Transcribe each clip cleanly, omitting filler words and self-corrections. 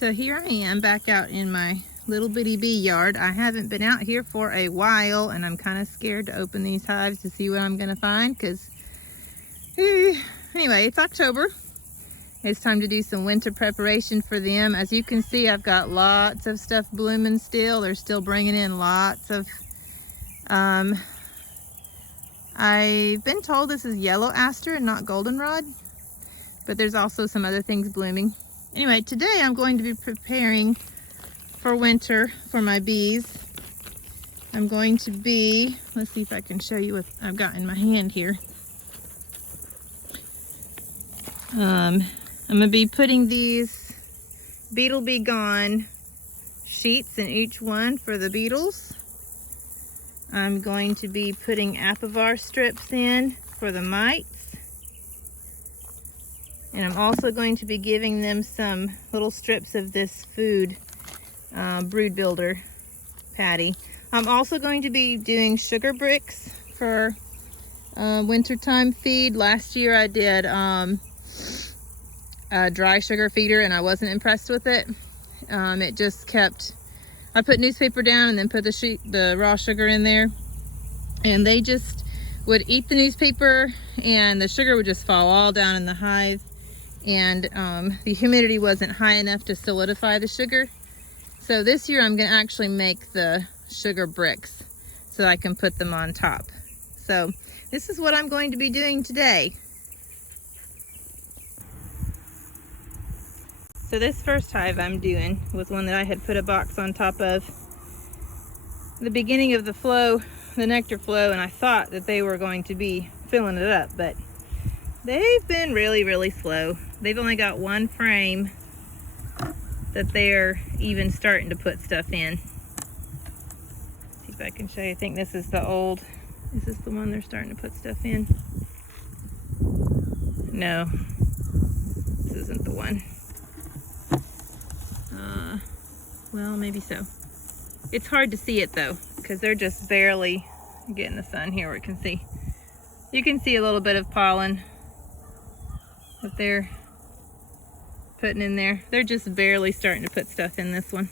So here I am back out in my little bitty bee yard. I haven't been out here for a while and I'm kind of scared to open these hives to see what I'm gonna find because anyway, it's October. It's time to do some winter preparation for them. As you can see, I've got lots of stuff blooming still. They're still bringing in lots of I've been told this is yellow aster and not goldenrod, but there's also some other things blooming. Anyway, today I'm going to be preparing for winter for my bees. I'm going to be, let's see if I can show you what I've got in my hand here. I'm going to be putting these Beetle Be Gone sheets in each one for the beetles. I'm going to be putting Apivar strips in for the mites. And I'm also going to be giving them some little strips of this food, brood builder patty. I'm also going to be doing sugar bricks for wintertime feed. Last year I did a dry sugar feeder and I wasn't impressed with it. It just kept, I put newspaper down and then put the raw sugar in there, and they just would eat the newspaper and the sugar would just fall all down in the hive. And the humidity wasn't high enough to solidify the sugar. So this year I'm going to actually make the sugar bricks so I can put them on top. So this is what I'm going to be doing today. So this first hive I'm doing was one that I had put a box on top of the beginning of the flow, the nectar flow, and I thought that they were going to be filling it up, but they've been really slow. They've only got one frame that they're even starting to put stuff in. Let's see if I can show you. I think this is the old, is this the one they're starting to put stuff in? No, this isn't the one. Well, maybe so. It's hard to see it though, because they're just barely getting the sun here where it can see. You can see a little bit of pollen that they're putting in there. They're just barely starting to put stuff in this one.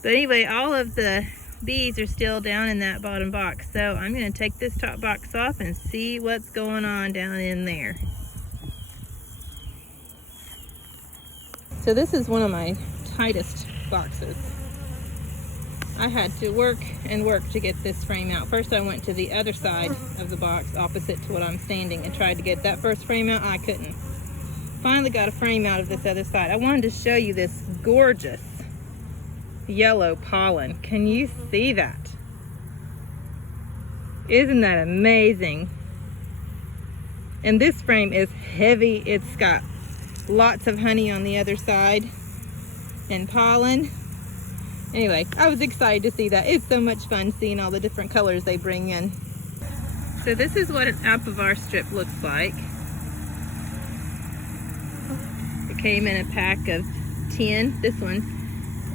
But anyway, all of the bees are still down in that bottom box. So I'm going to take this top box off and see what's going on down in there. So this is one of my tightest boxes. I had to work and work to get this frame out. First I went to the other side of the box opposite to what I'm standing and tried to get that first frame out. I couldn't. Finally got a frame out of this other side. I wanted to show you this gorgeous yellow pollen. Can you see that? Isn't that amazing? And this frame is heavy. It's got lots of honey on the other side and pollen. Anyway, I was excited to see that. It's so much fun seeing all the different colors they bring in. So this is what an Apivar strip looks like. It came in a pack of 10, this one,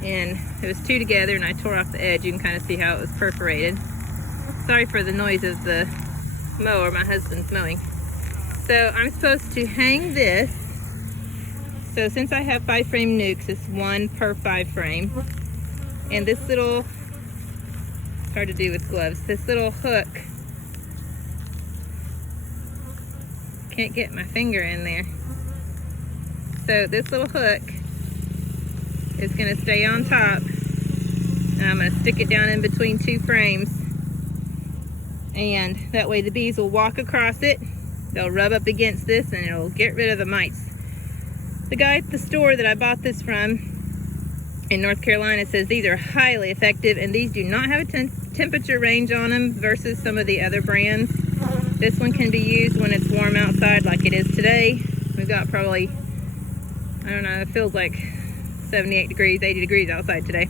and it was 2 together and I tore off the edge. You can kind of see how it was perforated. Sorry for the noise of the mower, my husband's mowing. So I'm supposed to hang this. So since I have 5 frame nukes, it's 1 per 5 frame. And this little, it's hard to do with gloves, this little hook, can't get my finger in there. So this little hook is going to stay on top, and I'm going to stick it down in between 2 frames. And that way the bees will walk across it, they'll rub up against this, and it'll get rid of the mites. The guy at the store that I bought this from in North Carolina says these are highly effective, and these do not have a temperature range on them versus some of the other brands. This one can be used when it's warm outside like it is today. We've got probably, I don't know, it feels like 78 degrees, 80 degrees outside today.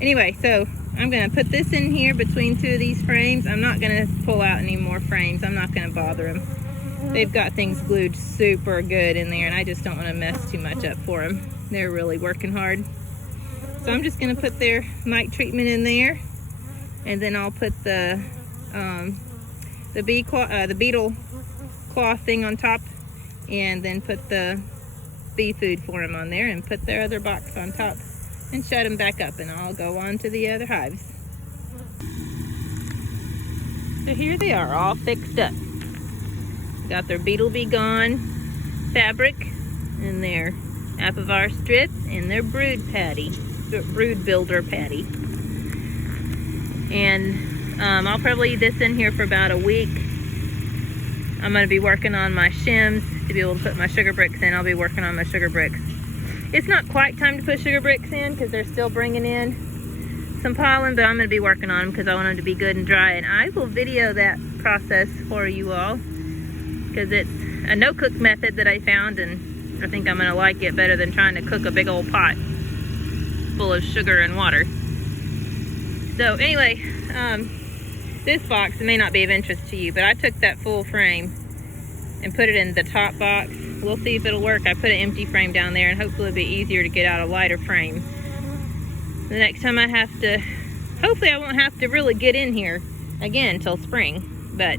Anyway, so I'm going to put this in here between 2 of these frames. I'm not going to pull out any more frames. I'm not going to bother them. They've got things glued super good in there, and I just don't want to mess too much up for them. They're really working hard. So I'm just going to put their mite treatment in there, and then I'll put the beetle cloth thing on top, and then put the bee food for them on there and put their other box on top and shut them back up, and I'll go on to the other hives. So here they are, all fixed up. Got their Beetle Be Gone fabric and their Apivar strips and their brood builder patty. And I'll probably leave this in here for about a week. I'm going to be working on my shims to be able to put my sugar bricks in. I'll be working on my sugar bricks. It's not quite time to put sugar bricks in because they're still bringing in some pollen, but I'm going to be working on them because I want them to be good and dry. And I will video that process for you all because it's a no-cook method that I found, and I think I'm going to like it better than trying to cook a big old pot full of sugar and water. So anyway, this box, it may not be of interest to you, but I took that full frame and put it in the top box. We'll see if it'll work. I put an empty frame down there, and hopefully it'll be easier to get out a lighter frame. The next time I have to, hopefully I won't have to really get in here again until spring, but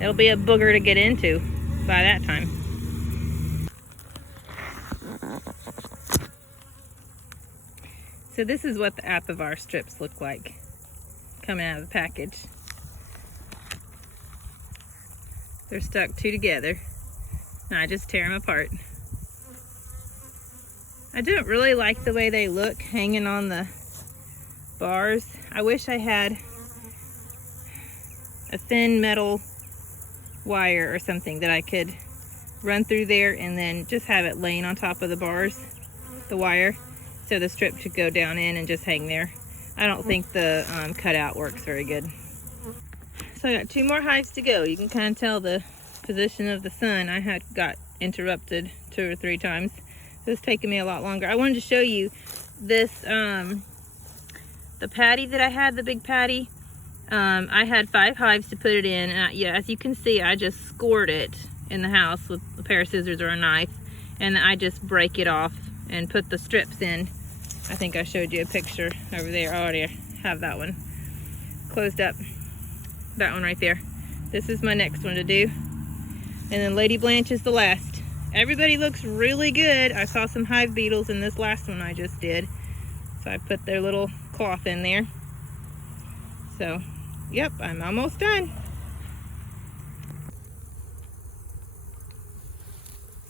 it'll be a booger to get into by that time. So this is what the Apivar strips look like coming out of the package. They're stuck two together. Now I just tear them apart. I don't really like the way they look hanging on the bars. I wish I had a thin metal wire or something that I could run through there and then just have it laying on top of the bars, the wire, so the strip could go down in and just hang there. I don't think the cutout works very good. So I got 2 more hives to go. You can kind of tell the position of the sun. I had got interrupted 2 or 3 times. So it's taking me a lot longer. I wanted to show you this, the patty that I had, the big patty. I had 5 hives to put it in, and yeah, as you can see, I just scored it in the house with a pair of scissors or a knife, and I just break it off and put the strips in. I think I showed you a picture over there. I already have that one closed up. That one right there. This is my next one to do. And then Lady Blanche is the last. Everybody looks really good. I saw some hive beetles in this last one I just did. So I put their little cloth in there. So, yep, I'm almost done.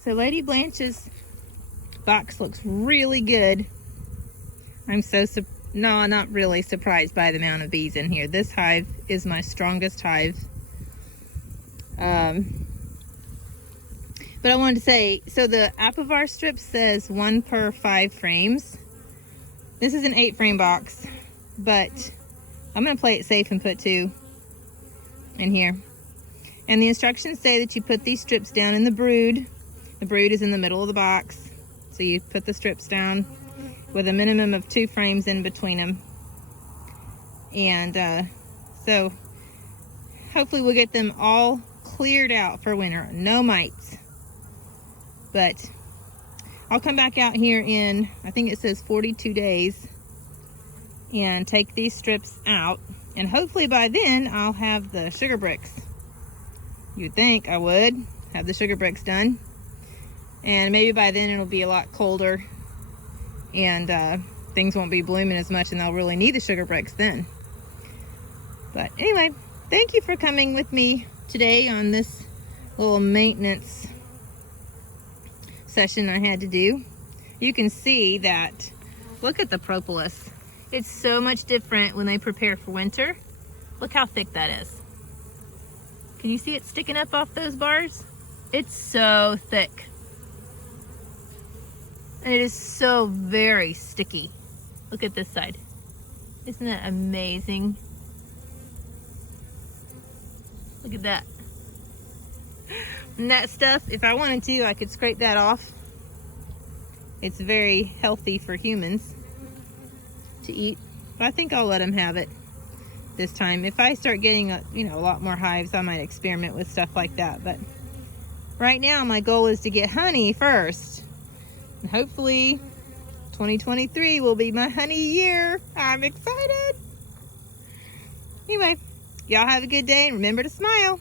So Lady Blanche's box looks really good. I'm so not really surprised by the amount of bees in here. This hive is my strongest hive. But I wanted to say, so the Apivar strip says 1 per 5 frames. This is an 8 frame box, but I'm gonna play it safe and put 2 in here. And the instructions say that you put these strips down in the brood. The brood is in the middle of the box. So you put the strips down with a minimum of 2 frames in between them. And so hopefully we'll get them all cleared out for winter. No mites. But I'll come back out here in, I think it says 42 days, and take these strips out. And hopefully by then I'll have the sugar bricks. You'd think I would have the sugar bricks done. And maybe by then it'll be a lot colder and things won't be blooming as much, and they'll really need the sugar bricks then. But anyway, thank you for coming with me today on this little maintenance session I had to do. You can see that, look at the propolis. It's so much different when they prepare for winter. Look how thick that is. Can you see it sticking up off those bars? It's so thick. And it is so very sticky. Look at this side. Isn't that amazing? Look at that. And that stuff, if I wanted to, I could scrape that off. It's very healthy for humans to eat. But I think I'll let them have it this time. If I start getting a lot more hives, I might experiment with stuff like that. But right now, my goal is to get honey first. And hopefully 2023 will be my honey year. I'm excited. Anyway, y'all have a good day and remember to smile.